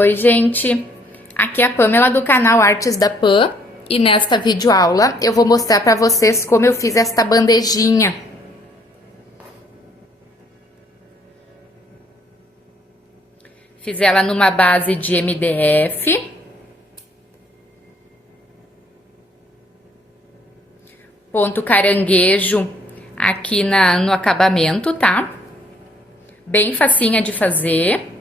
Oi, gente! Aqui é a Pamela do canal Artes da Pam e nesta videoaula eu vou mostrar para vocês como eu fiz esta bandejinha. Fiz ela numa base de MDF. Ponto caranguejo aqui no acabamento, tá? Bem facinha de fazer.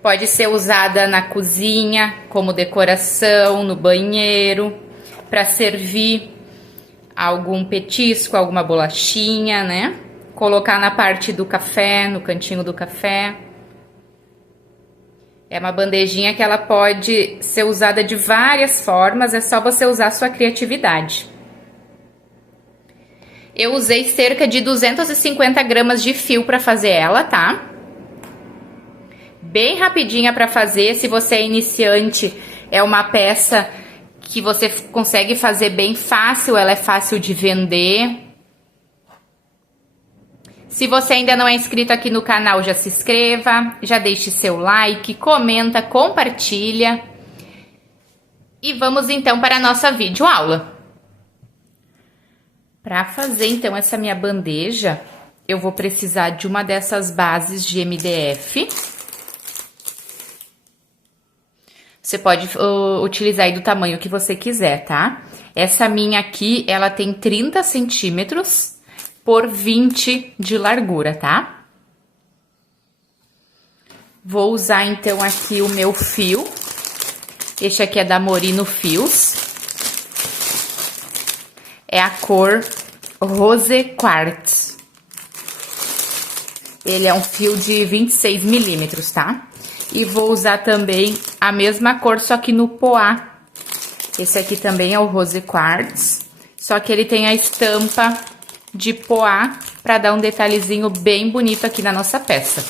Pode ser usada na cozinha, como decoração, no banheiro, para servir algum petisco, alguma bolachinha, né? Colocar na parte do café, no cantinho do café. É uma bandejinha que ela pode ser usada de várias formas, é só você usar a sua criatividade. Eu usei cerca de 250 gramas de fio para fazer ela, tá? Bem rapidinha para fazer. Se você é iniciante, é uma peça que você consegue fazer bem fácil, ela é fácil de vender. Se você ainda não é inscrito aqui no canal, já se inscreva, já deixe seu like, comenta, compartilha. E vamos então para a nossa videoaula. Para fazer então essa minha bandeja, eu vou precisar de uma dessas bases de MDF. Você pode utilizar aí do tamanho que você quiser, tá? Essa minha aqui, ela tem 30 centímetros por 20 de largura, tá? Vou usar, então, aqui o meu fio. Este aqui é da Morino Fios. É a cor Rose Quartz. Ele é um fio de 26 milímetros, tá? E vou usar também a mesma cor, só que no poá. Esse aqui também é o Rose Quartz, só que ele tem a estampa de poá para dar um detalhezinho bem bonito aqui na nossa peça.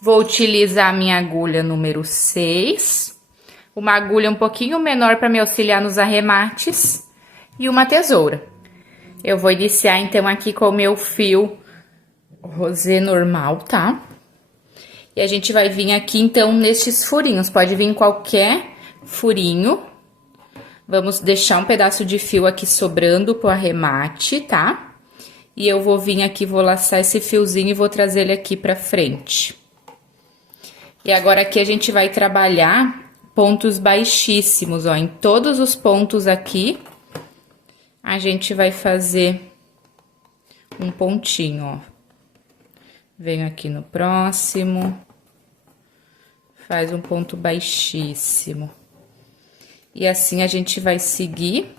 Vou utilizar a minha agulha número 6, uma agulha um pouquinho menor para me auxiliar nos arremates e uma tesoura. Eu vou iniciar então aqui com o meu fio rosé normal, tá? E a gente vai vir aqui, então, nestes furinhos. Pode vir qualquer furinho. Vamos deixar um pedaço de fio aqui sobrando pro arremate, tá? E eu vou vir aqui, vou laçar esse fiozinho e vou trazer ele aqui pra frente. E agora aqui a gente vai trabalhar pontos baixíssimos, ó. Em todos os pontos aqui, a gente vai fazer um pontinho, ó. Venho aqui no próximo, faz um ponto baixíssimo. E assim a gente vai seguir.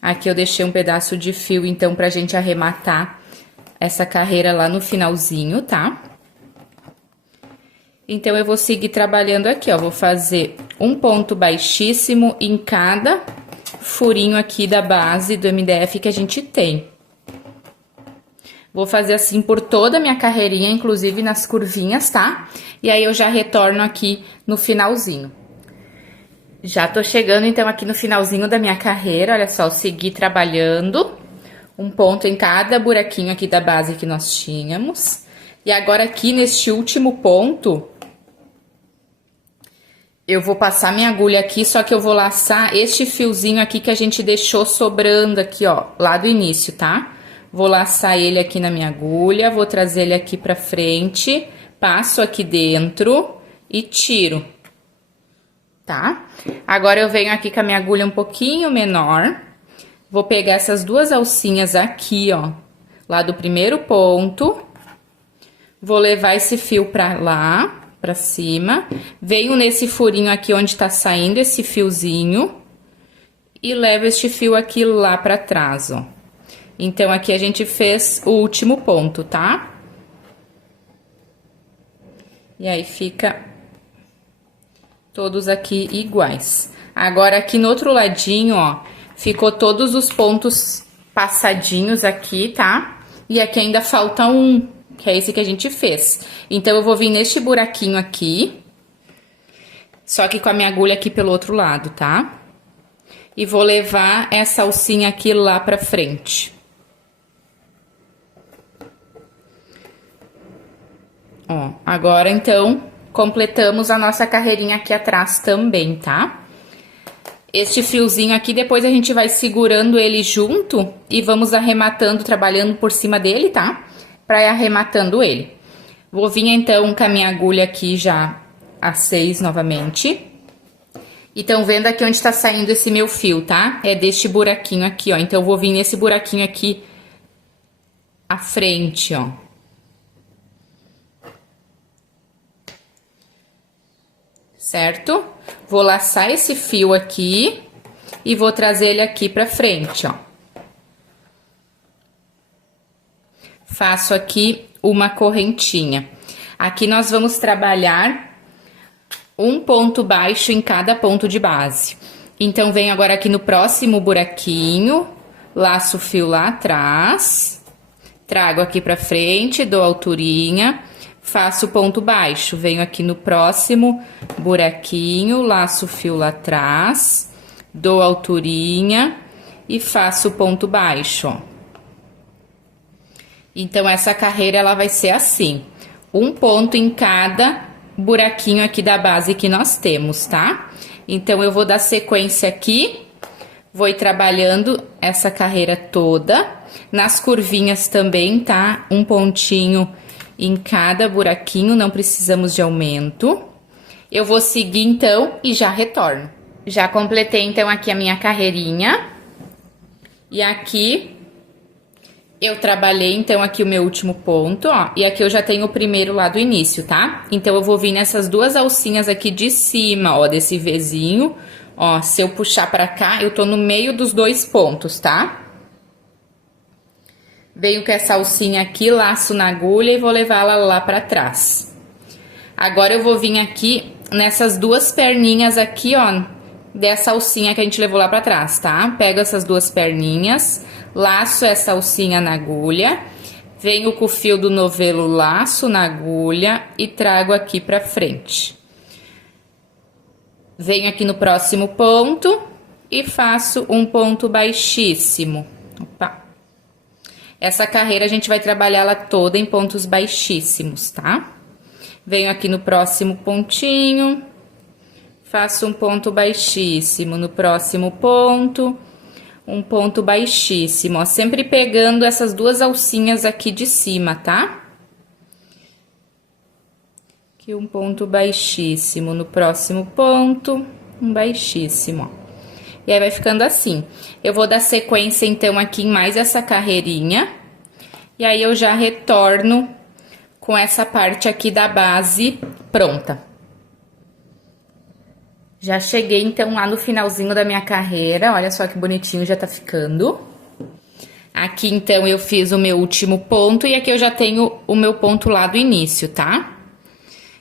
Aqui eu deixei um pedaço de fio, então, pra gente arrematar essa carreira lá no finalzinho, tá? Então, eu vou seguir trabalhando aqui, ó. Vou fazer um ponto baixíssimo em cada furinho aqui da base do MDF que a gente tem. Vou fazer assim por toda a minha carreirinha, inclusive nas curvinhas, tá? E aí eu já retorno aqui no finalzinho. Já tô chegando então aqui no finalzinho da minha carreira, olha só, eu segui trabalhando um ponto em cada buraquinho aqui da base que nós tínhamos. E agora aqui neste último ponto, eu vou passar minha agulha aqui, só que eu vou laçar este fiozinho aqui que a gente deixou sobrando aqui, ó, lá do início, tá? Vou laçar ele aqui na minha agulha, vou trazer ele aqui pra frente, passo aqui dentro e tiro, tá? Agora eu venho aqui com a minha agulha um pouquinho menor, vou pegar essas duas alcinhas aqui, ó, lá do primeiro ponto, vou levar esse fio pra lá, pra cima, venho nesse furinho aqui onde tá saindo esse fiozinho e levo este fio aqui lá pra trás, ó. Então, aqui a gente fez o último ponto, tá? E aí, fica todos aqui iguais. Agora, aqui no outro ladinho, ó, ficou todos os pontos passadinhos aqui, tá? E aqui ainda falta um, que é esse que a gente fez. Então, eu vou vir neste buraquinho aqui, só que com a minha agulha aqui pelo outro lado, tá? E vou levar essa alcinha aqui lá pra frente. Ó, agora, então, completamos a nossa carreirinha aqui atrás também, tá? Este fiozinho aqui, depois a gente vai segurando ele junto e vamos arrematando, trabalhando por cima dele, tá? Pra ir arrematando ele. Vou vir, então, com a minha agulha aqui já a 6 novamente. E tão vendo aqui onde tá saindo esse meu fio, tá? É deste buraquinho aqui, ó. Então, eu vou vir nesse buraquinho aqui à frente, ó. Certo? Vou laçar esse fio aqui e vou trazer ele aqui pra frente, ó. Faço aqui uma correntinha. Aqui nós vamos trabalhar um ponto baixo em cada ponto de base. Então, venho agora aqui no próximo buraquinho, laço o fio lá atrás, trago aqui pra frente, dou alturinha, faço ponto baixo, venho aqui no próximo buraquinho, laço o fio lá atrás, dou alturinha e faço ponto baixo, ó. Então, essa carreira, ela vai ser assim, um ponto em cada buraquinho aqui da base que nós temos, tá? Então, eu vou dar sequência aqui, vou ir trabalhando essa carreira toda, nas curvinhas também, tá? Um pontinho em cada buraquinho, não precisamos de aumento. Eu vou seguir, então, e já retorno. Já completei, então, aqui a minha carreirinha. E aqui, eu trabalhei, então, aqui o meu último ponto, ó. E aqui eu já tenho o primeiro lá do início, tá? Então, eu vou vir nessas duas alcinhas aqui de cima, ó, desse Vzinho. Ó, se eu puxar pra cá, eu tô no meio dos dois pontos, tá? Venho com essa alcinha aqui, laço na agulha e vou levá-la lá pra trás. Agora, eu vou vir aqui nessas duas perninhas aqui, ó, dessa alcinha que a gente levou lá pra trás, tá? Pego essas duas perninhas, laço essa alcinha na agulha, venho com o fio do novelo, laço na agulha e trago aqui pra frente. Venho aqui no próximo ponto e faço um ponto baixíssimo. Opa! Essa carreira a gente vai trabalhar ela toda em pontos baixíssimos, tá? Venho aqui no próximo pontinho, faço um ponto baixíssimo, no próximo ponto, um ponto baixíssimo, ó, sempre pegando essas duas alcinhas aqui de cima, tá? Aqui um ponto baixíssimo, no próximo ponto, um baixíssimo, ó. E aí, vai ficando assim. Eu vou dar sequência, então, aqui em mais essa carreirinha. E aí, eu já retorno com essa parte aqui da base pronta. Já cheguei, então, lá no finalzinho da minha carreira. Olha só que bonitinho já tá ficando. Aqui, então, eu fiz o meu último ponto. E aqui eu já tenho o meu ponto lá do início, tá?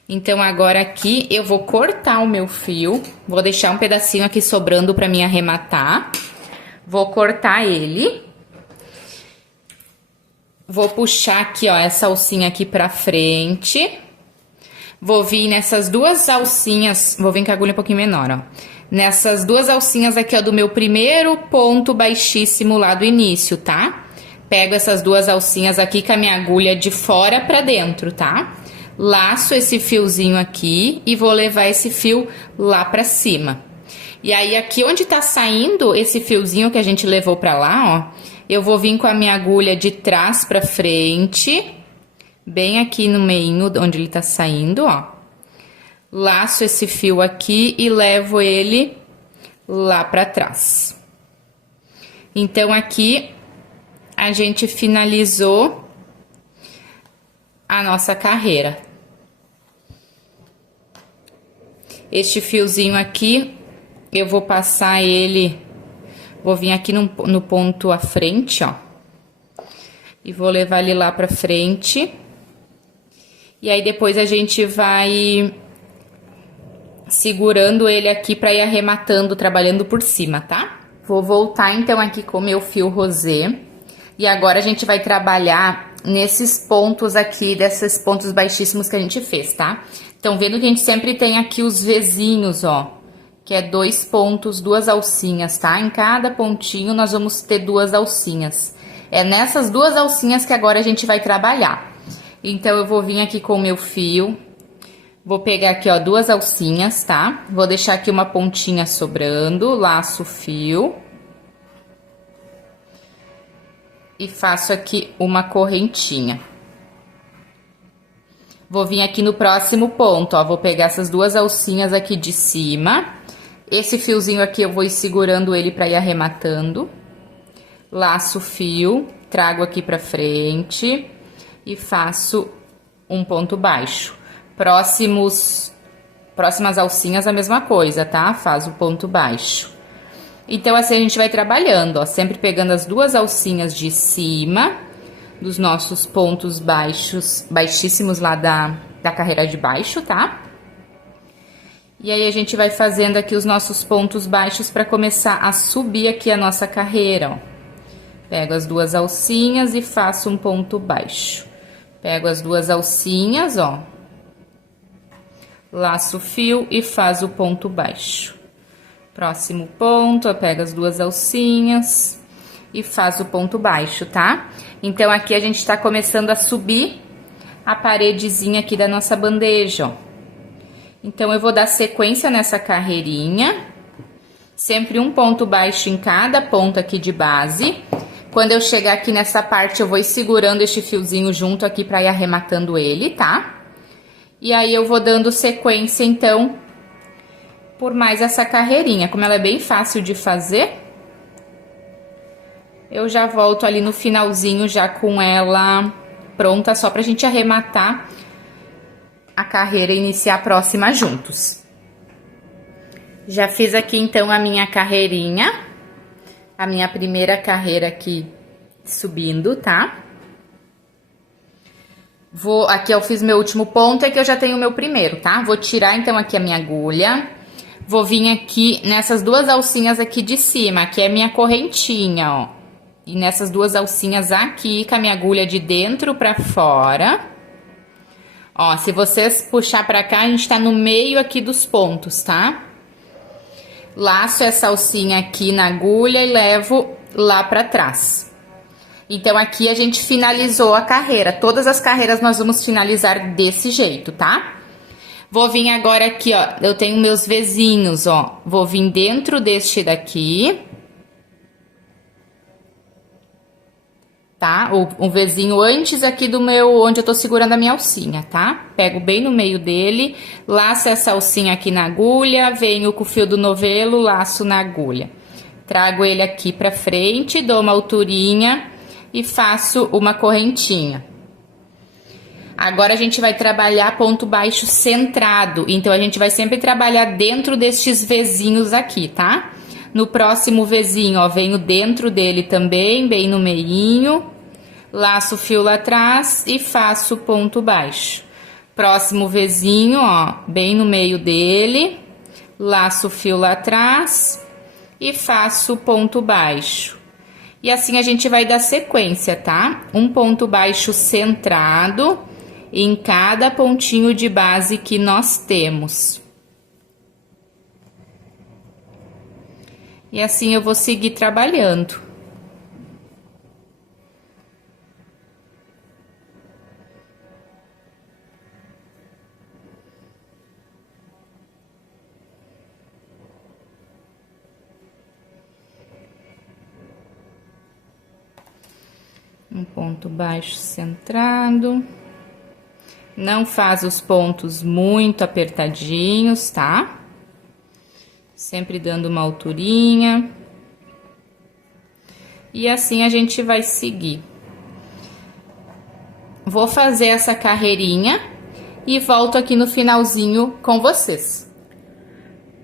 Então, agora aqui eu vou cortar o meu fio, vou deixar um pedacinho aqui sobrando pra mim arrematar. Vou cortar ele. Vou puxar aqui, ó, essa alcinha aqui pra frente. Vou vir nessas duas alcinhas, vou vir com a agulha um pouquinho menor, ó. Nessas duas alcinhas aqui, ó, do meu primeiro ponto baixíssimo lá do início, tá? Pego essas duas alcinhas aqui com a minha agulha de fora pra dentro, tá? Laço esse fiozinho aqui e vou levar esse fio lá pra cima. E aí, aqui onde tá saindo esse fiozinho que a gente levou pra lá, ó, eu vou vir com a minha agulha de trás pra frente, bem aqui no meio onde ele tá saindo, ó. Laço esse fio aqui e levo ele lá pra trás. Então, aqui a gente finalizou a nossa carreira. Este fiozinho aqui, eu vou passar ele, vou vir aqui no ponto à frente, ó. E vou levar ele lá pra frente. E aí, depois a gente vai segurando ele aqui pra ir arrematando, trabalhando por cima, tá? Vou voltar, então, aqui com o meu fio rosé. E agora a gente vai trabalhar nesses pontos aqui, desses pontos baixíssimos que a gente fez, tá? Então, vendo que a gente sempre tem aqui os Vzinhos, ó, que é 2 pontos, 2 alcinhas, tá? Em cada pontinho nós vamos ter 2 alcinhas. É nessas 2 alcinhas que agora a gente vai trabalhar. Então, eu vou vir aqui com o meu fio, vou pegar aqui, ó, 2 alcinhas, tá? Vou deixar aqui uma pontinha sobrando, laço o fio. E faço aqui uma correntinha. Vou vir aqui no próximo ponto, ó, vou pegar essas 2 alcinhas aqui de cima. Esse fiozinho aqui eu vou ir segurando ele pra ir arrematando. Laço o fio, trago aqui pra frente e faço um ponto baixo. Próximas alcinhas a mesma coisa, tá? Faz o ponto baixo. Então, assim a gente vai trabalhando, ó, sempre pegando as 2 alcinhas de cima dos nossos pontos baixos, baixíssimos lá da carreira de baixo, tá? E aí, a gente vai fazendo aqui os nossos pontos baixos pra começar a subir aqui a nossa carreira, ó. Pego as 2 alcinhas e faço um ponto baixo. Pego as 2 alcinhas, ó. Laço o fio e faço o ponto baixo. Próximo ponto, eu pego as 2 alcinhas e faço o ponto baixo, tá? Então, aqui a gente tá começando a subir a paredezinha aqui da nossa bandeja, ó. Então, eu vou dar sequência nessa carreirinha, sempre um ponto baixo em cada ponto aqui de base. Quando eu chegar aqui nessa parte, eu vou ir segurando este fiozinho junto aqui pra ir arrematando ele, tá? E aí, eu vou dando sequência, então, por mais essa carreirinha. Como ela é bem fácil de fazer, eu já volto ali no finalzinho já com ela pronta, só pra gente arrematar a carreira e iniciar a próxima juntos. Já fiz aqui então a minha carreirinha, a minha primeira carreira aqui subindo, tá? Aqui eu fiz meu último ponto, é que eu já tenho o meu primeiro, tá? Vou tirar então aqui a minha agulha. Vou vir aqui nessas 2 alcinhas aqui de cima, que é a minha correntinha, ó. E nessas 2 alcinhas aqui, com a minha agulha de dentro pra fora. Ó, se vocês puxar pra cá, a gente tá no meio aqui dos pontos, tá? Laço essa alcinha aqui na agulha e levo lá pra trás. Então, aqui a gente finalizou a carreira. Todas as carreiras nós vamos finalizar desse jeito, tá? Vou vir agora aqui, ó, eu tenho meus vezinhos, ó, vou vir dentro deste daqui, tá? O vezinho antes aqui do meu, onde eu tô segurando a minha alcinha, tá? Pego bem no meio dele, laço essa alcinha aqui na agulha, venho com o fio do novelo, laço na agulha. Trago ele aqui pra frente, dou uma alturinha e faço uma correntinha. Agora, a gente vai trabalhar ponto baixo centrado, então, a gente vai sempre trabalhar dentro destes vezinhos aqui, tá? No próximo vezinho, ó, venho dentro dele também, bem no meinho, laço o fio lá atrás e faço ponto baixo. Próximo vezinho, ó, bem no meio dele, laço o fio lá atrás e faço ponto baixo. E assim a gente vai dar sequência, tá? Um ponto baixo centrado em cada pontinho de base que nós temos. E assim eu vou seguir trabalhando. Um ponto baixo centrado. Não faz os pontos muito apertadinhos, tá? Sempre dando uma alturinha. E assim a gente vai seguir. Vou fazer essa carreirinha e volto aqui no finalzinho com vocês.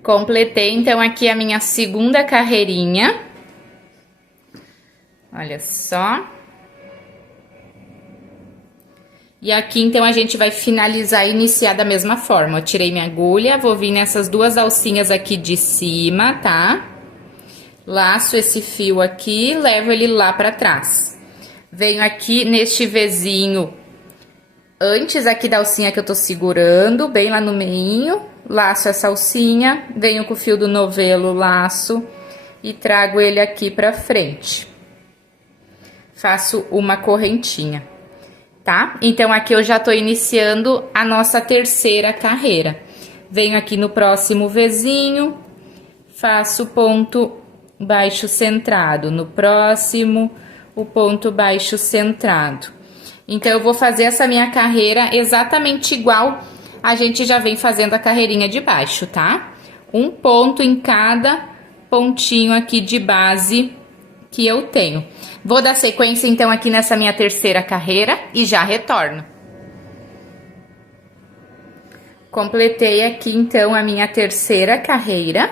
Completei, então, aqui a minha segunda carreirinha. Olha só. E aqui, então, a gente vai finalizar e iniciar da mesma forma. Eu tirei minha agulha, vou vir nessas 2 alcinhas aqui de cima, tá? Laço esse fio aqui, levo ele lá pra trás. Venho aqui neste vezinho, antes aqui da alcinha que eu tô segurando, bem lá no meinho, laço essa alcinha, venho com o fio do novelo, laço e trago ele aqui pra frente. Faço uma correntinha. tá? Então, aqui eu já tô iniciando a nossa terceira carreira. Venho aqui no próximo Vzinho, faço ponto baixo centrado. No próximo, o ponto baixo centrado. Então, eu vou fazer essa minha carreira exatamente igual a gente já vem fazendo a carreirinha de baixo, tá? Um ponto em cada pontinho aqui de base que eu tenho. Vou dar sequência, então, aqui nessa minha terceira carreira e já retorno. Completei aqui, então, a minha terceira carreira.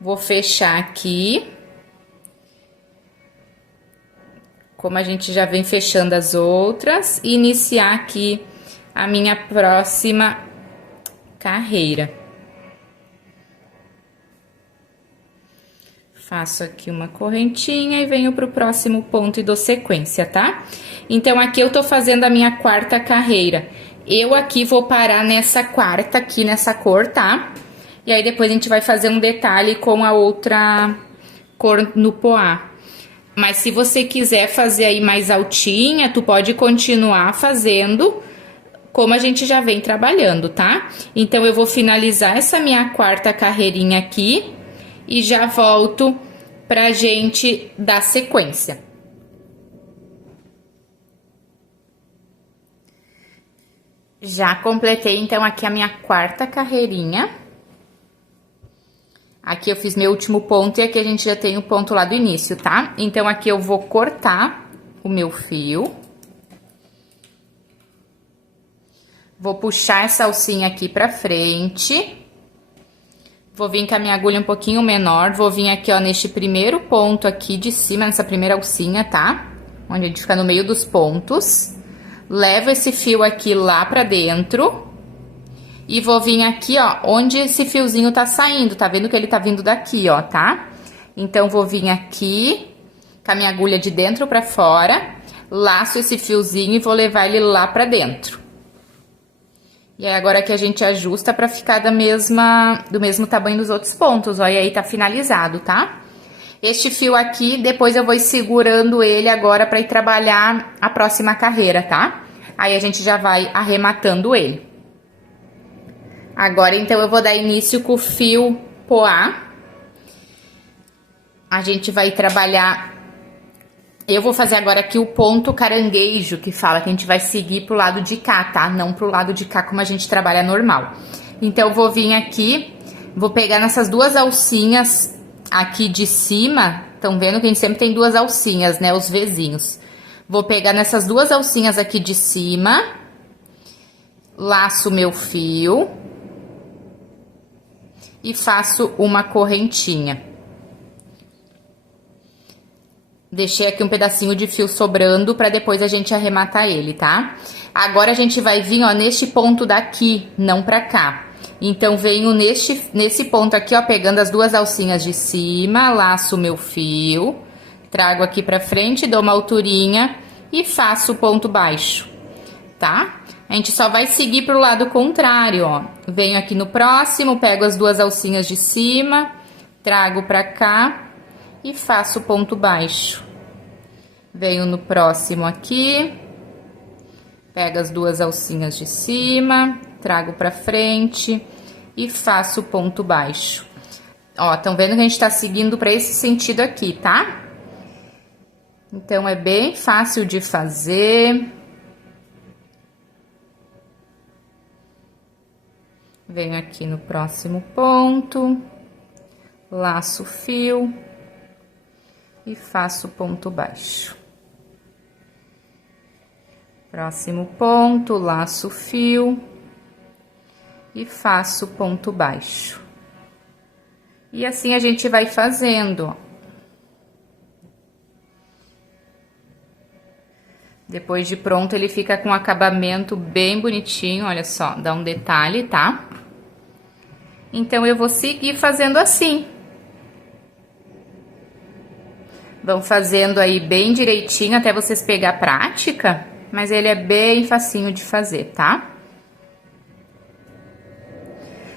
Vou fechar aqui. Como a gente já vem fechando as outras, e iniciar aqui a minha próxima carreira. Faço aqui uma correntinha e venho pro próximo ponto e dou sequência, tá? Então, aqui eu tô fazendo a minha quarta carreira. Eu aqui vou parar nessa quarta aqui, nessa cor, tá? E aí, depois a gente vai fazer um detalhe com a outra cor no poá. Mas se você quiser fazer aí mais altinha, tu pode continuar fazendo como a gente já vem trabalhando, tá? Então, eu vou finalizar essa minha quarta carreirinha aqui e já volto pra gente dar sequência. Já completei, então, aqui a minha quarta carreirinha. Aqui eu fiz meu último ponto e aqui a gente já tem o ponto lá do início, tá? Então, aqui eu vou cortar o meu fio. Vou puxar essa alcinha aqui pra frente. Vou vir com a minha agulha um pouquinho menor. Vou vir aqui, ó, neste primeiro ponto aqui de cima, nessa primeira alcinha, tá? Onde a gente fica no meio dos pontos. Levo esse fio aqui lá pra dentro. E vou vir aqui, ó, onde esse fiozinho tá saindo. Tá vendo que ele tá vindo daqui, ó, tá? Então, vou vir aqui com a minha agulha de dentro pra fora. Laço esse fiozinho e vou levar ele lá pra dentro. E aí, agora que a gente ajusta pra ficar do mesmo tamanho dos outros pontos, ó, e aí tá finalizado, tá? Este fio aqui, depois eu vou ir segurando ele agora pra ir trabalhar a próxima carreira, tá? Aí a gente já vai arrematando ele. Agora, então, eu vou dar início com o fio poá. A gente vai trabalhar... Eu vou fazer agora aqui o ponto caranguejo, que fala que a gente vai seguir pro lado de cá, tá? Não pro lado de cá como a gente trabalha normal. Então, eu vou vir aqui, vou pegar nessas duas alcinhas aqui de cima. Estão vendo que a gente sempre tem duas alcinhas, né? Os Vzinhos. Vou pegar nessas duas alcinhas aqui de cima. Laço meu fio. E faço uma correntinha. Deixei aqui um pedacinho de fio sobrando pra depois a gente arrematar ele, tá? Agora a gente vai vir, ó, neste ponto daqui, não pra cá. Então, venho nesse ponto aqui, ó, pegando as duas alcinhas de cima, laço o meu fio, trago aqui pra frente, dou uma alturinha e faço o ponto baixo, tá? A gente só vai seguir pro lado contrário, ó. Venho aqui no próximo, pego as duas alcinhas de cima, trago pra cá e faço ponto baixo. Venho no próximo aqui, pego as duas alcinhas de cima, trago pra frente e faço ponto baixo. Ó, estão vendo que a gente tá seguindo pra esse sentido aqui, tá? Então, é bem fácil de fazer. Venho aqui no próximo ponto, laço o fio e faço ponto baixo. Próximo ponto, laço o fio e faço ponto baixo. E assim a gente vai fazendo, ó. Depois de pronto, ele fica com um acabamento bem bonitinho, olha só, dá um detalhe, tá? Então, eu vou seguir fazendo assim. Vão fazendo aí bem direitinho até vocês pegar a prática, mas ele é bem facinho de fazer, tá?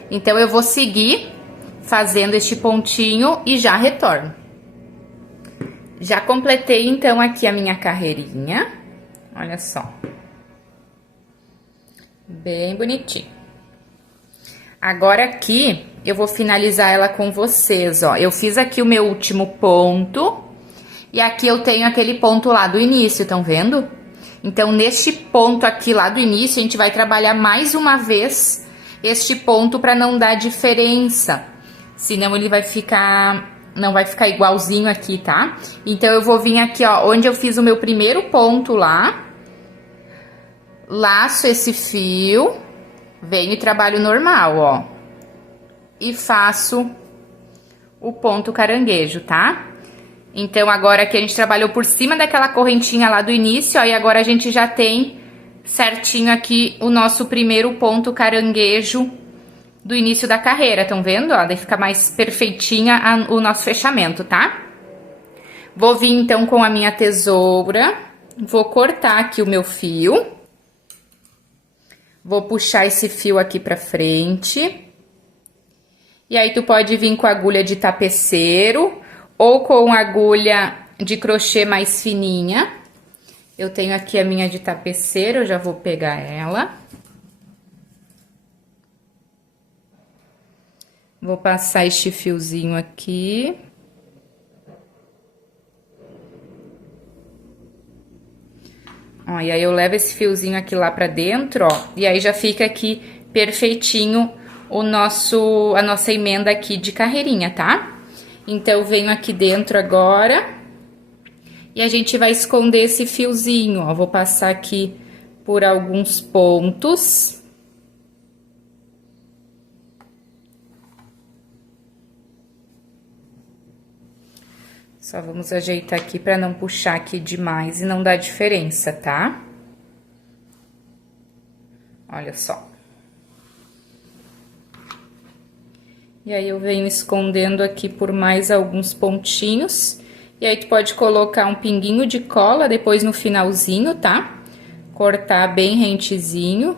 Então, eu vou seguir fazendo este pontinho e já retorno. Já completei, então, aqui a minha carreirinha. Olha só. Bem bonitinho. Agora aqui, eu vou finalizar ela com vocês, ó. Eu fiz aqui o meu último ponto. E aqui eu tenho aquele ponto lá do início, estão vendo? Então, neste ponto aqui lá do início, a gente vai trabalhar mais uma vez este ponto para não dar diferença. Senão ele vai ficar... não vai ficar igualzinho aqui, tá? Então, eu vou vir aqui, ó, onde eu fiz o meu primeiro ponto lá. Laço esse fio. Venho e trabalho normal, ó. E faço o ponto caranguejo, tá? Então, agora aqui a gente trabalhou por cima daquela correntinha lá do início, ó. E agora a gente já tem certinho aqui o nosso primeiro ponto caranguejo do início da carreira, estão vendo? Ó, daí fica mais perfeitinha o nosso fechamento, tá? Vou vir então com a minha tesoura, vou cortar aqui o meu fio. Vou puxar esse fio aqui pra frente. E aí, tu pode vir com agulha de tapeceiro ou com agulha de crochê mais fininha. Eu tenho aqui a minha de tapeceiro, eu já vou pegar ela. Vou passar este fiozinho aqui. Ó, e aí eu levo esse fiozinho aqui lá pra dentro, ó, e aí já fica aqui perfeitinho a nossa emenda aqui de carreirinha, tá? Então, eu venho aqui dentro agora e a gente vai esconder esse fiozinho, ó. Vou passar aqui por alguns pontos. Só vamos ajeitar aqui pra não puxar aqui demais e não dar diferença, tá? Olha só. E aí, eu venho escondendo aqui por mais alguns pontinhos. E aí, tu pode colocar um pinguinho de cola depois no finalzinho, tá? Cortar bem rentezinho.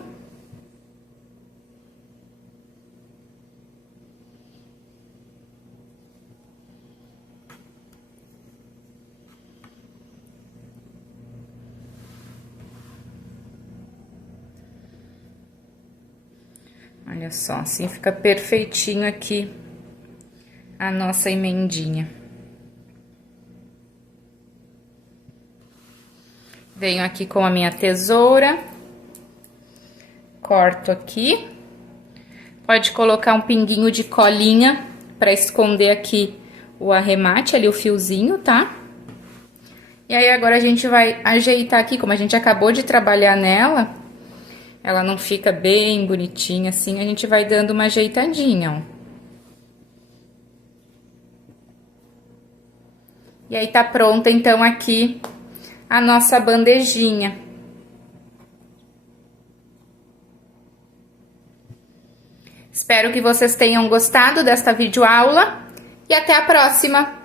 Olha só, assim fica perfeitinho aqui a nossa emendinha. Venho aqui com a minha tesoura, corto aqui. Pode colocar um pinguinho de colinha para esconder aqui o arremate, ali o fiozinho, tá? E aí, agora a gente vai ajeitar aqui, como a gente acabou de trabalhar nela, ela não fica bem bonitinha assim, a gente vai dando uma ajeitadinha, ó. E aí, tá pronta, então, aqui a nossa bandejinha. Espero que vocês tenham gostado desta videoaula e até a próxima!